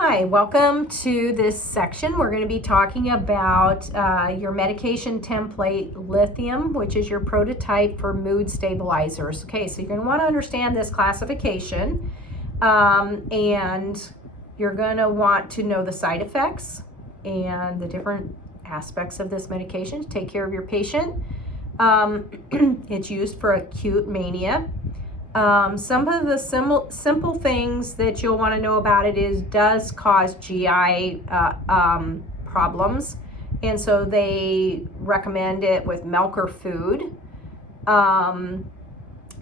Hi, welcome to this section. We're going to be talking about your medication template, Lithium, which is your prototype for mood stabilizers. Okay, so you're going to want to understand this classification, and you're going to want to know the side effects and the different aspects of this medication to take care of your patient. It's used for acute mania. Some of the simple things that you'll want to know about it is does cause GI problems, and so they recommend it with milk or food.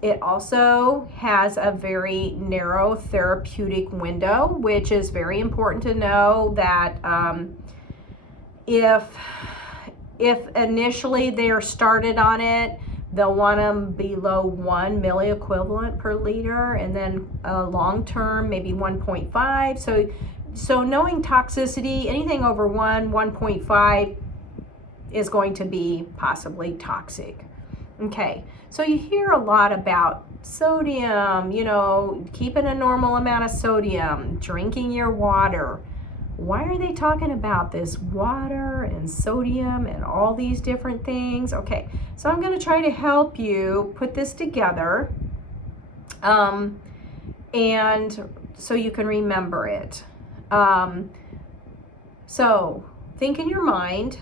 It also has a very narrow therapeutic window, which is very important to know that if initially they're started on it, they'll want them below 1 milliequivalent per liter, and then long term maybe 1.5. So knowing toxicity, anything over 1.5 is going to be possibly toxic. Okay, so you hear a lot about sodium, keeping a normal amount of sodium, drinking your water. Why are they talking about this water and sodium and all these different things? Okay, so I'm going to try to help you put this together, and so you can remember it. So think in your mind,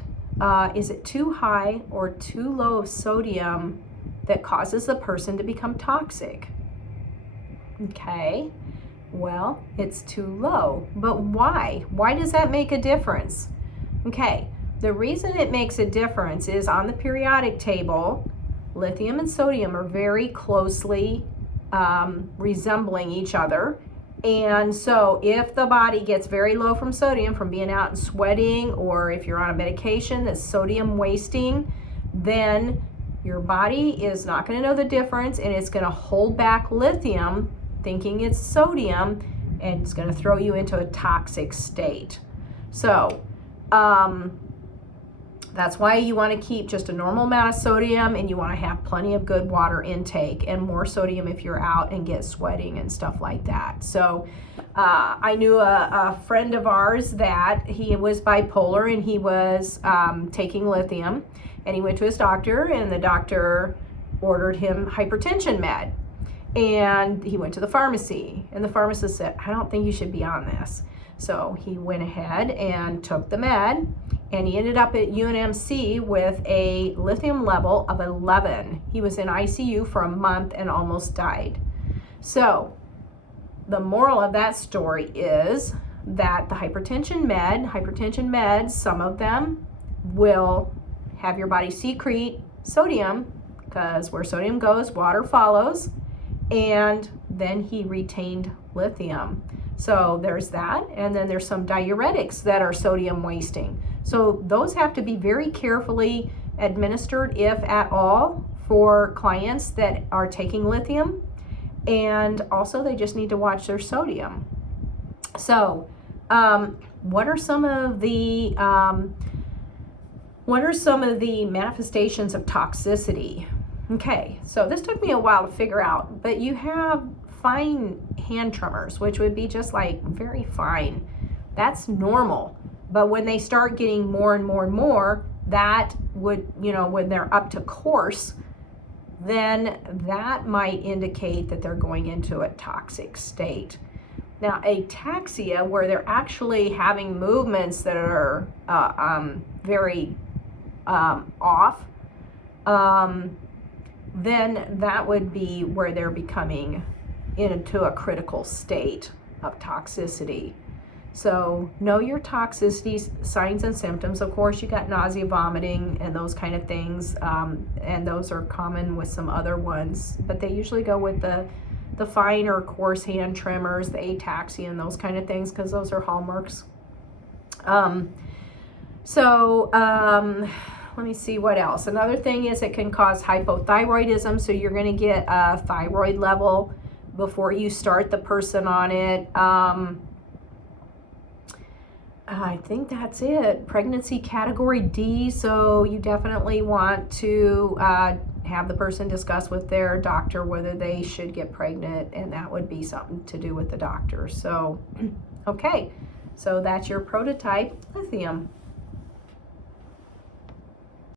is it too high or too low of sodium that causes the person to become toxic? Okay. Well, it's too low, but why? Why does that make a difference? Okay, the reason it makes a difference is on the periodic table, lithium and sodium are very closely resembling each other. And so if the body gets very low from sodium from being out and sweating, or if you're on a medication that's sodium wasting, then your body is not going to know the difference, and it's going to hold back lithium thinking it's sodium, and it's going to throw you into a toxic state. So that's why you want to keep just a normal amount of sodium, and you want to have plenty of good water intake and more sodium if you're out and get sweating and stuff like that. So I knew a friend of ours that he was bipolar, and he was taking lithium, and he went to his doctor, and the doctor ordered him hypertension med. And he went to the pharmacy, and the pharmacist said, I don't think you should be on this. So he went ahead and took the med, and he ended up at UNMC with a lithium level of 11. He was in ICU for a month and almost died. So the moral of that story is that the hypertension meds, some of them will have your body secrete sodium, because where sodium goes, water follows. And then he retained lithium. So there's that. And then there's some diuretics that are sodium wasting. So those have to be very carefully administered, if at all, for clients that are taking lithium. And also they just need to watch their sodium. So what are some of the manifestations of toxicity? Okay, so this took me a while to figure out, but you have fine hand tremors, which would be just like very fine. That's normal. But when they start getting more and more and more, that would, when they're up to coarse, then that might indicate that they're going into a toxic state. Now, ataxia, where they're actually having movements that are very off, then that would be where they're becoming into a critical state of toxicity. So know your toxicity signs and symptoms. Of course, you got nausea, vomiting, and those kind of things, and those are common with some other ones, but they usually go with the fine or coarse hand tremors, the ataxia, and those kind of things, because those are hallmarks. Let me see what else. Another thing is it can cause hypothyroidism, so you're going to get a thyroid level before you start the person on it. I think that's it. Pregnancy category D, so you definitely want to have the person discuss with their doctor whether they should get pregnant, and that would be something to do with the doctor. So, okay. So that's your prototype lithium.